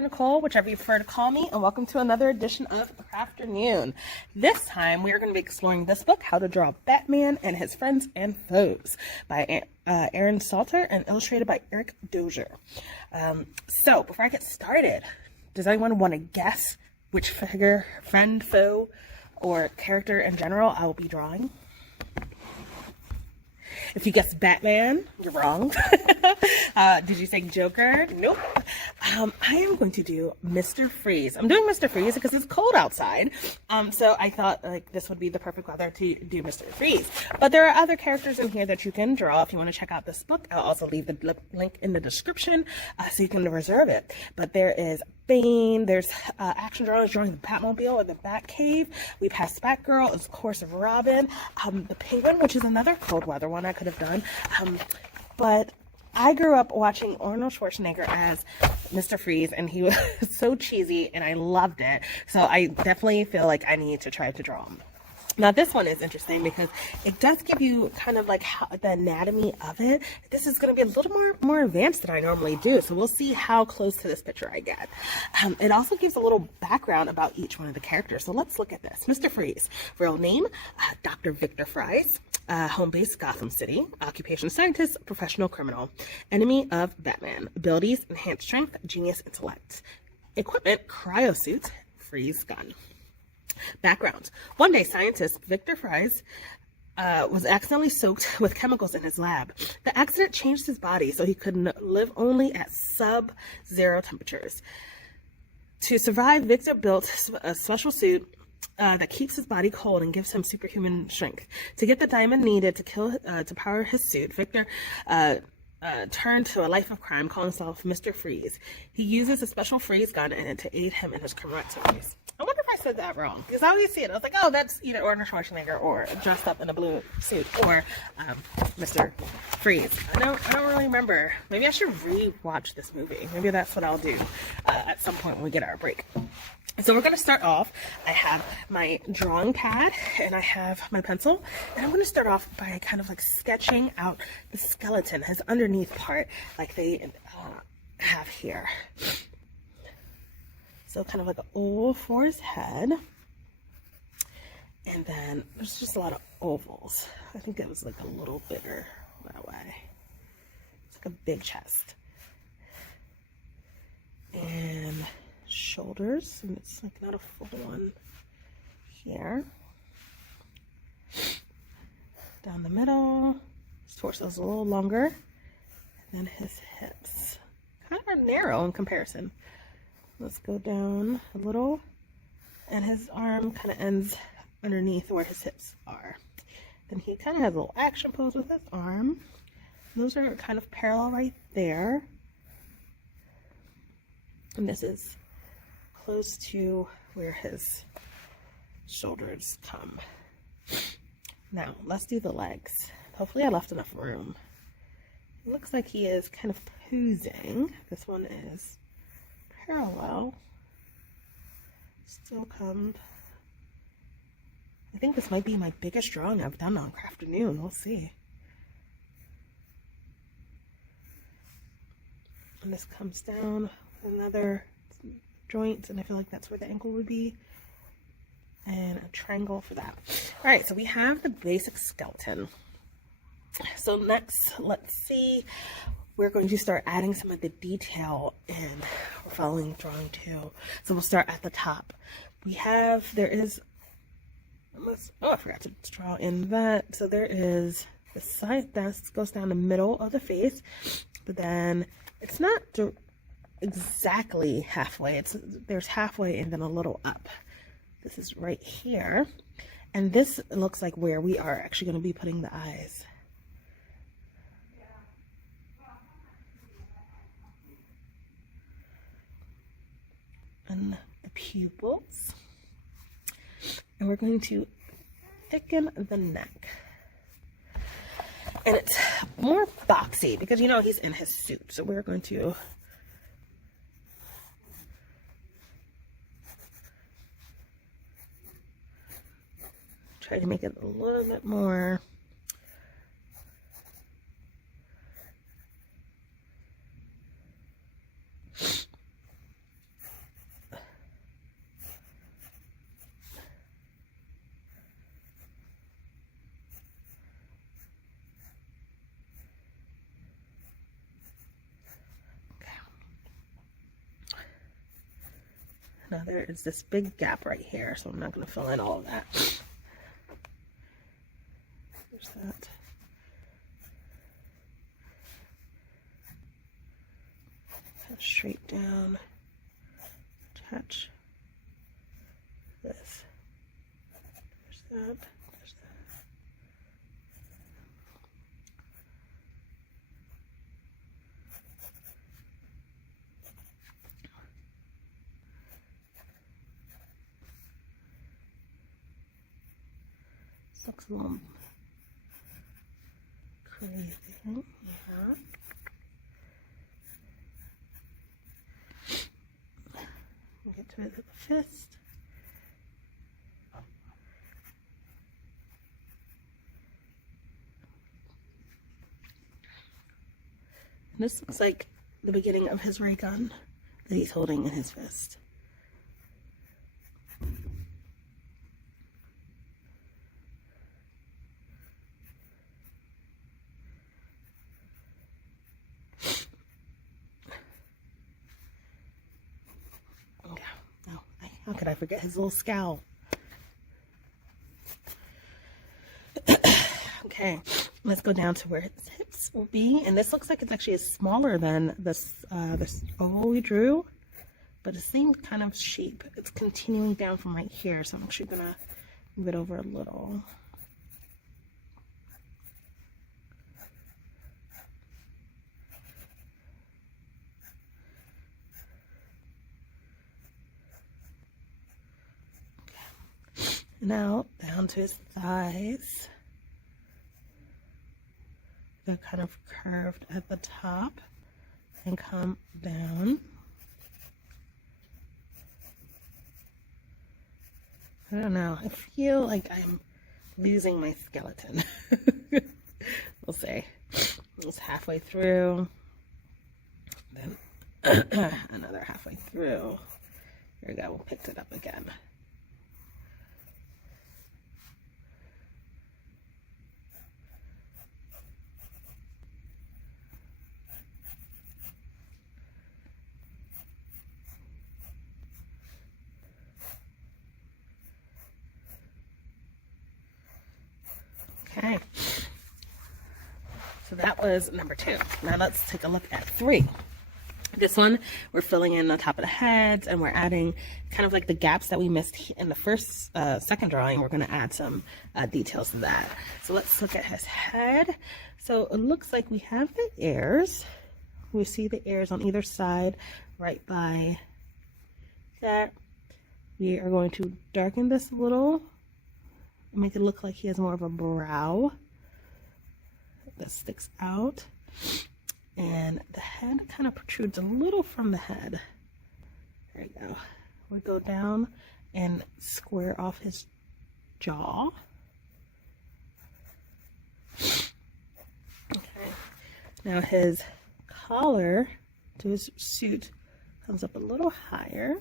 or Nicole, whichever you prefer to call me, and welcome to another edition of Crafternoon. This time we are going to be exploring this book, How to Draw Batman and His Friends and Foes, by Aaron Salter and illustrated by Eric Dozier. So before I get started, does anyone want to guess which figure, friend, foe, or character in general I will be drawing? If you guessed Batman, you're wrong. Did you say Joker? Nope. I am going to do Mr. Freeze. I'm doing Mr. Freeze because it's cold outside. So I thought like this would be the perfect weather to do Mr. Freeze. But there are other characters in here that you can draw if you want to check out this book. I'll also leave the link in the description so you can reserve it. But there is Bane, there's action drawers drawing the Batmobile or the Batcave. We've had Batgirl, of course, Robin, the Penguin, which is another cold weather one I could have done. But I grew up watching Arnold Schwarzenegger as Mr. Freeze, and he was so cheesy, and I loved it. So I definitely feel like I need to try to draw him. Now this one is interesting because it does give you kind of like the anatomy of it. This is going to be a little more advanced than I normally do, so we'll see how close to this picture I get. It also gives a little background about each one of the characters, so let's look at this. Mr. Freeze, real name, Dr. Victor Fries, home base Gotham City, occupation scientist, professional criminal, enemy of Batman, abilities enhanced strength, genius intellect, equipment cryosuit, freeze gun. Background. One day, scientist Victor Fries was accidentally soaked with chemicals in his lab. The accident changed his body so he could live only at sub-zero temperatures. To survive, Victor built a special suit that keeps his body cold and gives him superhuman strength. To get the diamond needed to power his suit, Victor turned to a life of crime, calling himself Mr. Freeze. He uses a special freeze gun in it to aid him in his criminal activities. I wonder if I said that wrong, because I always see it. I was like, oh, that's either Arnold Schwarzenegger or dressed up in a blue suit, or Mr. Freeze. I don't really remember. Maybe I should re-watch this movie. Maybe that's what I'll do at some point when we get our break. So we're going to start off. I have my drawing pad and I have my pencil, and I'm going to start off by kind of like sketching out the skeleton, his underneath part, like they have here. So kind of like an oval for his head, and then there's just a lot of ovals. I think it was like a little bigger that way. It's like a big chest. And shoulders, and it's like not a full one here. Down the middle, his torso is a little longer, and then his hips kind of are narrow in comparison. Let's go down a little, and his arm kind of ends underneath where his hips are. Then he kind of has a little action pose with his arm. Those are kind of parallel right there, and this is close to where his shoulders come. Now, let's do the legs. Hopefully I left enough room. It looks like he is kind of posing. This one is parallel. Still come. I think this might be my biggest drawing I've done on Crafternoon. We'll see. And this comes down with another joint, and I feel like that's where the ankle would be, and a triangle for that. All right, so we have the basic skeleton. So next, let's see, we're going to start adding some of the detail, and we're following drawing 2. So we'll start at the top. I forgot to draw in that. So there is the side that goes down the middle of the face, but then it's not exactly halfway. There's halfway and then a little up. This is right here, and this looks like where we are actually going to be putting the eyes. And the pupils, and we're going to thicken the neck. And it's more boxy because, you know, he's in his suit, so we're going to try to make it a little bit more Now there is this big gap right here, so I'm not going to fill in all of that. There's that. Straight down, attach this. There's that. There's that. This looks a little crazy. Yeah. Get to it with the fist. And this looks like the beginning of his ray gun that he's holding in his fist. How could I forget his little scowl? Okay, let's go down to where his hips will be. And this looks like it's actually smaller than this oval we drew, but the same kind of shape. It's continuing down from right here, so I'm actually gonna move it over a little. Now down to his thighs. They're kind of curved at the top and come down. I don't know. I feel like I'm losing my skeleton. We'll see. It's halfway through. Then another halfway through. Here we go. We'll pick it up again. Okay, so that was number 2. Now let's take a look at 3. This one, we're filling in the top of the heads, and we're adding kind of like the gaps that we missed in the second drawing. We're going to add some details to that. So let's look at his head. So it looks like we have the ears. We see the ears on either side, right by that. We are going to darken this a little. Make it look like he has more of a brow that sticks out, and the head kind of protrudes a little from the head. There you go. We go down and square off his jaw. Okay. Now his collar to his suit comes up a little higher.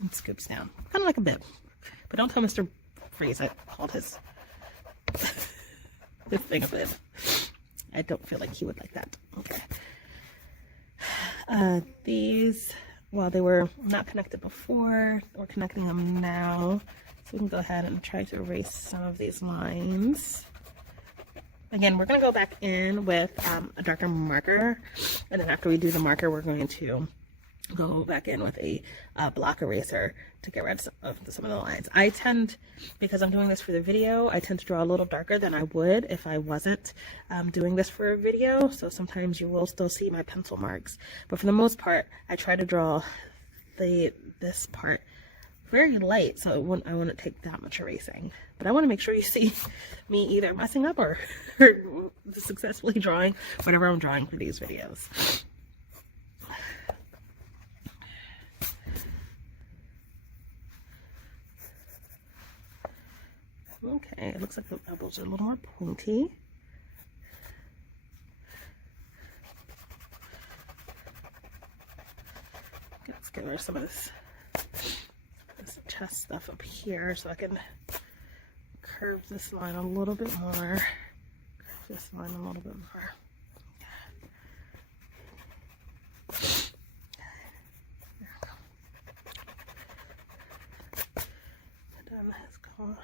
And scoops down, kind of like a bib. But don't tell Mr. Freeze I called his thing a bib. I don't feel like he would like that. Okay. These, while they were not connected before, we're connecting them now. So we can go ahead and try to erase some of these lines. Again, we're going to go back in with a darker marker. And then after we do the marker, we're going to go back in with a block eraser to get rid of some of the lines. I tend, because I'm doing this for the video, I tend to draw a little darker than I would if I wasn't doing this for a video. So sometimes you will still see my pencil marks. But for the most part, I try to draw this part very light, so I wouldn't take that much erasing. But I want to make sure you see me either messing up or successfully drawing whatever I'm drawing for these videos. Okay, it looks like the elbows are a little more pointy. Let's get rid of some of this chest stuff up here so I can curve this line a little bit more. Curve this line a little bit more. There we go. Down his collar.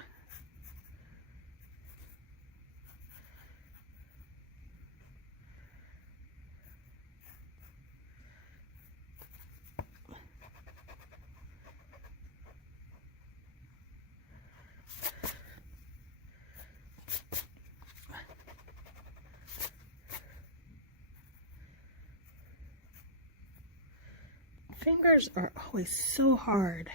Fingers are always so hard